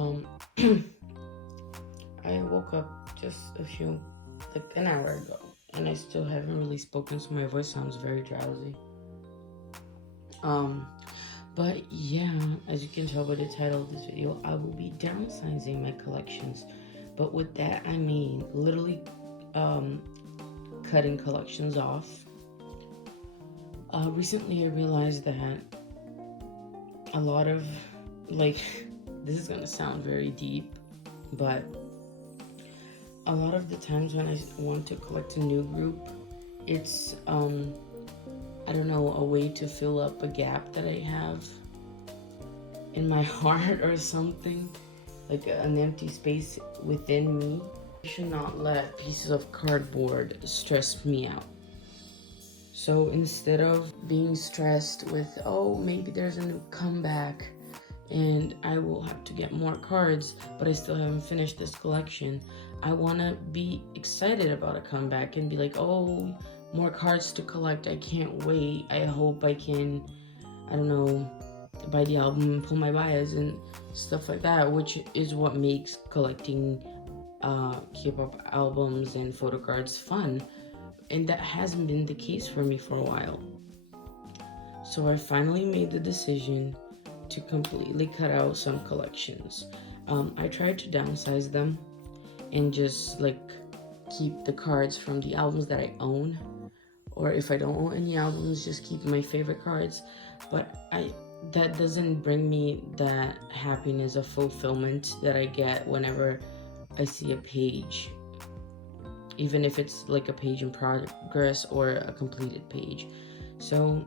Um, I woke up just like an hour ago, and I still haven't really spoken, so my voice sounds very drowsy. Um, but yeah, as you can tell by the title of this video, I will be downsizing my collections. But with that, I mean literally, cutting collections off. Recently I realized that a lot of, like, this is gonna sound very deep, but a lot of the times when I want to collect a new group, it's I don't know, a way to fill up a gap that I have in my heart or something, like an empty space within me. I should not let pieces of cardboard stress me out. So instead of being stressed with, oh, maybe there's a new comeback and I will have to get more cards, but I still haven't finished this collection, I want to be excited about a comeback and be like, oh, more cards to collect. I can't wait. I hope I can, I don't know, buy the album and pull my bias and stuff like that, which is what makes collecting K-pop albums and photocards fun. And that hasn't been the case for me for a while. So I finally made the decision to completely cut out some collections. I tried to downsize them and just like keep the cards from the albums that I own, or if I don't own any albums, just keep my favorite cards. But that doesn't bring me that happiness of fulfillment that I get whenever I see a page, even if it's like a page in progress or a completed page. So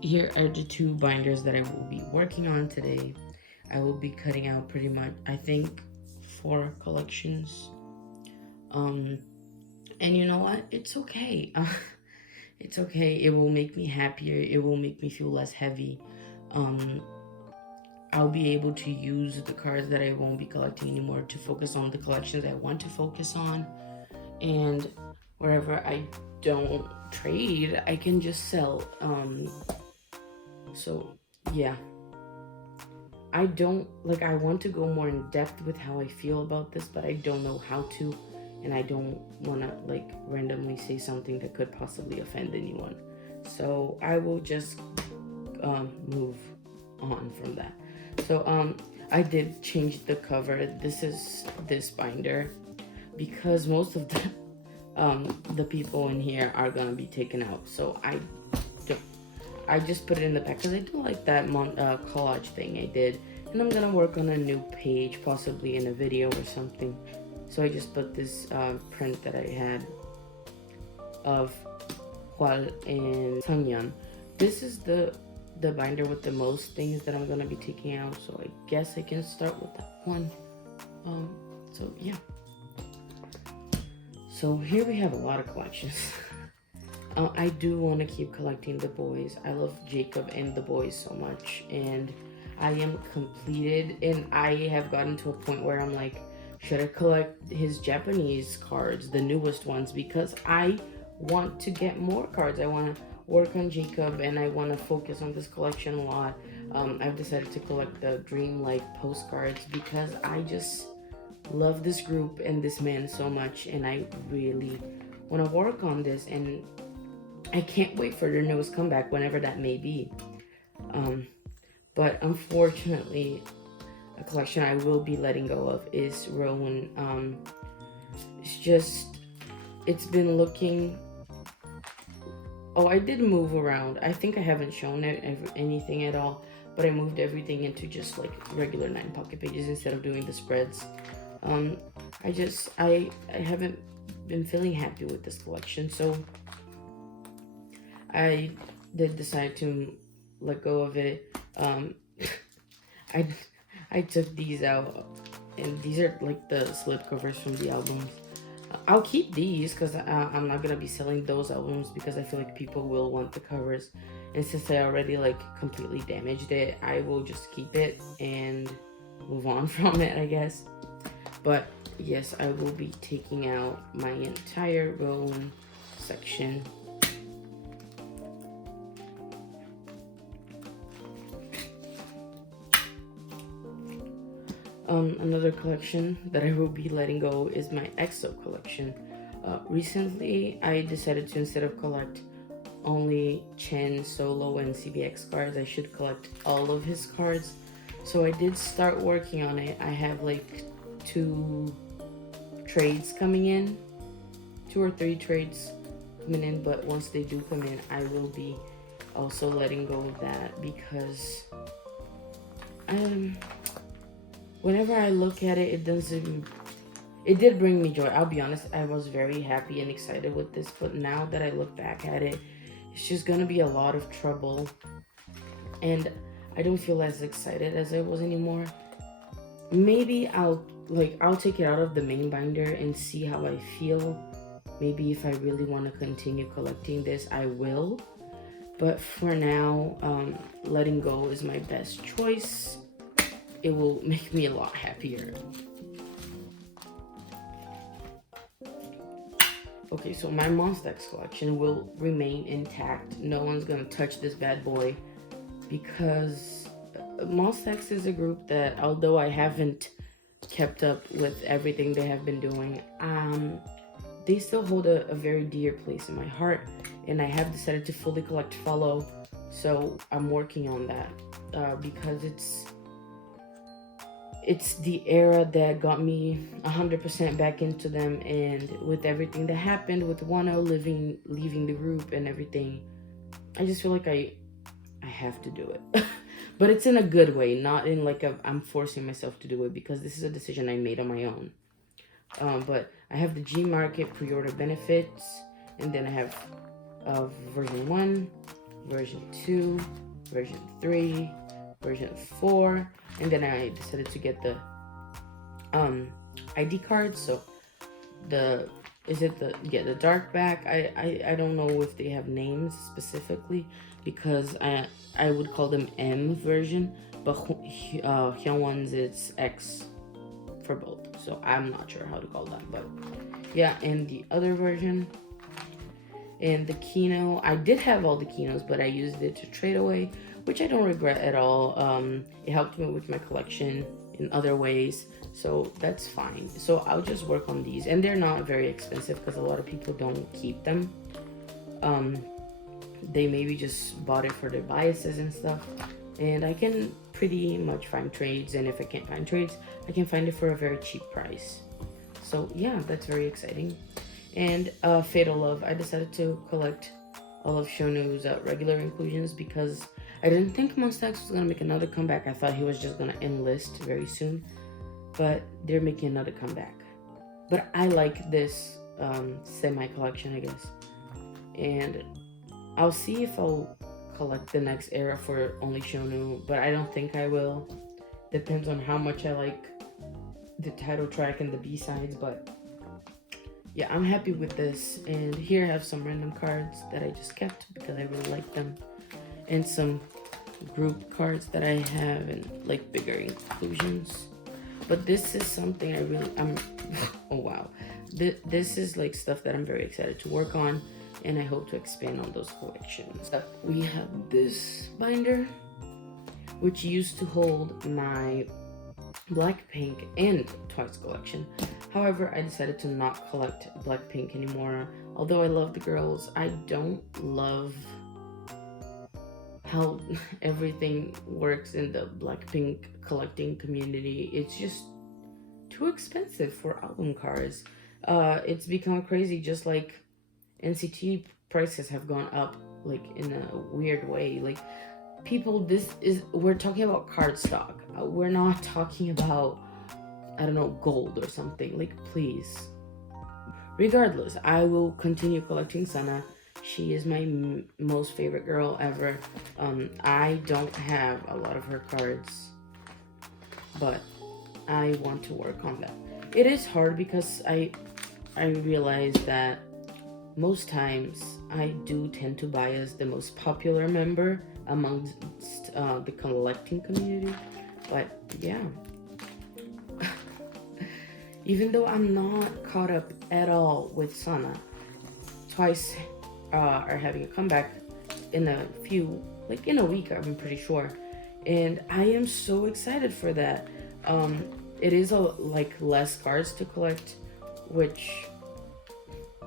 here are the two binders that I will be working on today. I will be cutting out pretty much, I think, 4 collections. And you know what? It's okay. It's okay. It will make me happier. It will make me feel less heavy. I'll be able to use the cards that I won't be collecting anymore to focus on the collections I want to focus on. And wherever I don't trade, I can just sell. So yeah, I want to go more in depth with how I feel about this, but I don't know how to, and I don't want to like randomly say something that could possibly offend anyone. So I will just move on from that. So I did change the cover. This is this binder because most of the people in here are gonna be taken out. So I just put it in the back because I do like that collage thing I did, and I'm gonna work on a new page, possibly in a video or something. So I just put this print that I had of Hwal and Sangyeon. This is the binder with the most things that I'm gonna be taking out, so I guess I can start with that one. So yeah. So here we have a lot of collections. I do want to keep collecting the boys. I love Jacob and the boys so much, and I am completed, and I have gotten to a point where I'm like, should I collect his Japanese cards, the newest ones, because I want to get more cards. I want to work on Jacob, and I want to focus on this collection a lot. I've decided to collect the Dreamlike postcards because I just love this group and this man so much, and I really want to work on this, and I can't wait for their newest comeback, whenever that may be. But unfortunately, a collection I will be letting go of is Rowan. It's been looking. Oh, I did move around. I think I haven't shown anything at all, but I moved everything into just like regular 9 pocket pages instead of doing the spreads. I haven't been feeling happy with this collection, so I did decide to let go of it. I took these out, and these are like the slip covers from the albums. I'll keep these because I'm not gonna be selling those albums because I feel like people will want the covers, and since I already like completely damaged it, I will just keep it and move on from it, I guess. But yes, I will be taking out my entire Rowan section. Another collection that I will be letting go is my EXO collection. Recently, I decided to, instead of collect only Chen, Solo, and CBX cards, I should collect all of his cards. So I did start working on it. I have like 2 trades coming in, 2 or 3 trades coming in, but once they do come in, I will be also letting go of that because whenever I look at it, it did bring me joy. I'll be honest, I was very happy and excited with this, but now that I look back at it, it's just gonna be a lot of trouble, and I don't feel as excited as I was anymore. Maybe I'll take it out of the main binder and see how I feel. Maybe if I really want to continue collecting this, I will. But for now, letting go is my best choice. It will make me a lot happier. Okay, so my Monsta X collection will remain intact. No one's gonna touch this bad boy because Monsta X is a group that, although I haven't kept up with everything they have been doing, they still hold a very dear place in my heart, and I have decided to fully collect follow, so I'm working on that because it's the era that got me 100% back into them, and with everything that happened with Wano leaving the group and everything, I just feel like I have to do it. But it's in a good way, not in like I'm forcing myself to do it, because this is a decision I made on my own. But I have the G Market pre-order benefits, and then I have version 1, version 2, version 3, version 4, and then I decided to get the ID cards. So the dark back. I don't know if they have names specifically, because I would call them M version, but Hyunwon's it's X for both, so I'm not sure how to call that. But yeah, and the other version, and the Kino, I did have all the Kinos, but I used it to trade away, which I don't regret at all. It helped me with my collection in other ways, so that's fine. So I'll just work on these, and they're not very expensive because a lot of people don't keep them. They maybe just bought it for their biases and stuff, and I can pretty much find trades, and if I can't find trades, I can find it for a very cheap price. So yeah, that's very exciting. And Fatal Love, I decided to collect all of Shonu's regular inclusions because I didn't think Monsta X was gonna make another comeback. I thought he was just gonna enlist very soon, but they're making another comeback. But I like this semi-collection, I guess, and I'll see if I'll collect the next era for only Shonu, but I don't think I will. Depends on how much I like the title track and the B-sides, but yeah, I'm happy with this. And here I have some random cards that I just kept because I really like them, and some group cards that I have and like bigger inclusions. But this is something I'm oh wow, this is like stuff that I'm very excited to work on, and I hope to expand on those collections. We have this binder, which used to hold my Blackpink and Twice collection. However, I decided to not collect Blackpink anymore. Although I love the girls, I don't love how everything works in the Blackpink collecting community. It's just too expensive for album cards. It's become crazy, just like NCT prices have gone up like in a weird way. Like, people, we're talking about card stock. We're not talking about, I don't know, gold or something. Like, please. Regardless, I will continue collecting Sana. She is my most favorite girl ever. I don't have a lot of her cards, but I want to work on that. It is hard because I realize that most times I do tend to bias the most popular member amongst the collecting community. But yeah, even though I'm not caught up at all with Sana, Twice are having a comeback in a week, I'm pretty sure, and I am so excited for that. it is like less cards to collect, which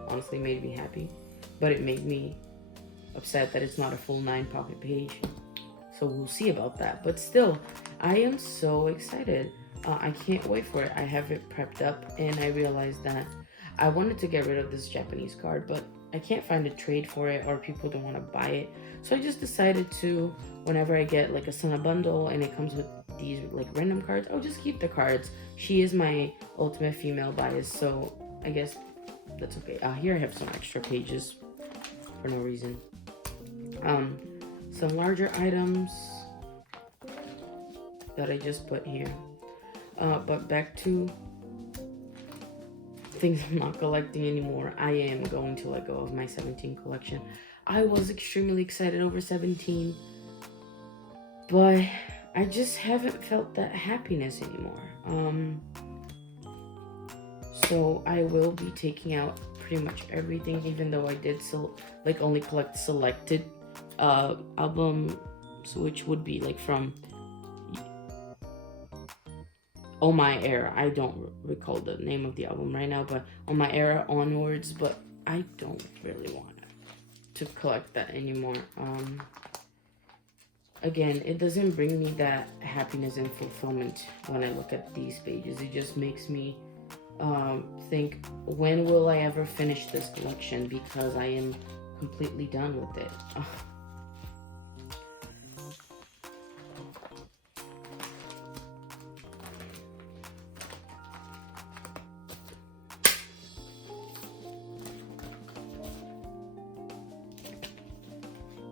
honestly made me happy, but it made me upset that it's not a full 9 pocket page. So we'll see about that. But still, I am so excited. I can't wait for it. I have it prepped up, and I realized that I wanted to get rid of this Japanese card, but I can't find a trade for it, or people don't want to buy it. So I just decided to, whenever I get like a Sana bundle and it comes with these like random cards, I'll just keep the cards. She is my ultimate female bias, so I guess that's okay. Here I have some extra pages for no reason. Some larger items that I just put here. But back to things I'm not collecting anymore. I am going to let go of my 17 collection. I was extremely excited over 17, but I just haven't felt that happiness anymore. So I will be taking out pretty much everything, even though I did only collect selected albums, which would be like from Oh My Era. I don't recall the name of the album right now, but Oh My Era onwards, but I don't really want to collect that anymore. Again, it doesn't bring me that happiness and fulfillment when I look at these pages. It just makes me think, when will I ever finish this collection, because I am completely done with it.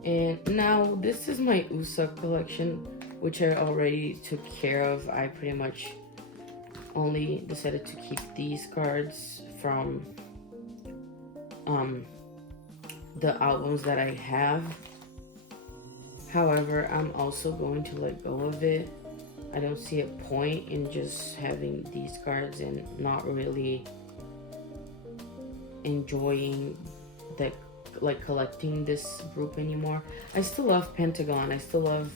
And now this is my USA collection, which I already took care of. I pretty much only decided to keep these cards from the albums that I have. However, I'm also going to let go of it. I don't see a point in just having these cards and not really enjoying the collecting this group anymore. I still love Pentagon. I still love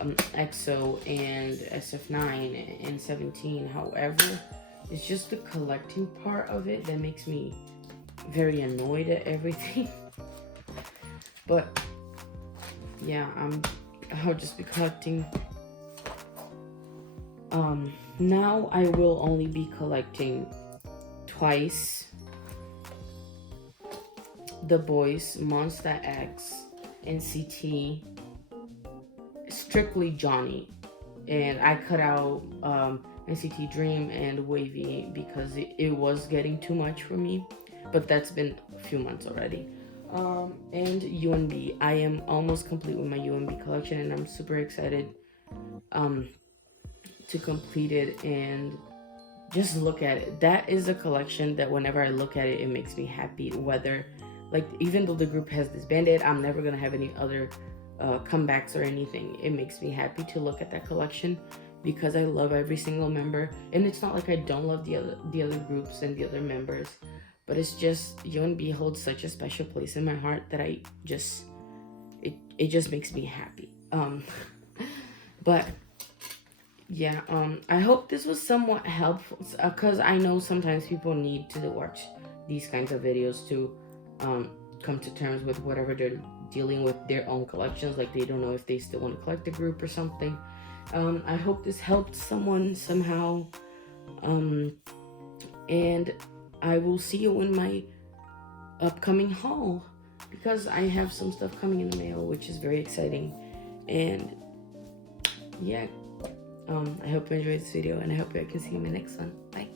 EXO and SF9 and 17. However, it's just the collecting part of it that makes me very annoyed at everything. But yeah, I'll just be collecting. Now I will only be collecting twice the boys, Monsta X, NCT, strictly Johnny, and I cut out NCT Dream and Wavy because it was getting too much for me, but that's been a few months already. And UNB, I am almost complete with my UNB collection, and I'm super excited to complete it and just look at it. That is a collection that whenever I look at it, it makes me happy. Whether, like, even though the group has disbanded, I'm never gonna have any other comebacks or anything. It makes me happy to look at that collection because I love every single member, and it's not like I don't love the other groups and the other members, but it's just UNB holds such a special place in my heart that it just makes me happy. But yeah, I hope this was somewhat helpful, because I know sometimes people need to watch these kinds of videos to come to terms with whatever they're dealing with, their own collections. Like, they don't know if they still want to collect a group or something. I hope this helped someone somehow, and I will see you in my upcoming haul, because I have some stuff coming in the mail, which is very exciting. And yeah, I hope you enjoyed this video, and I hope I can see you in my next one. Bye.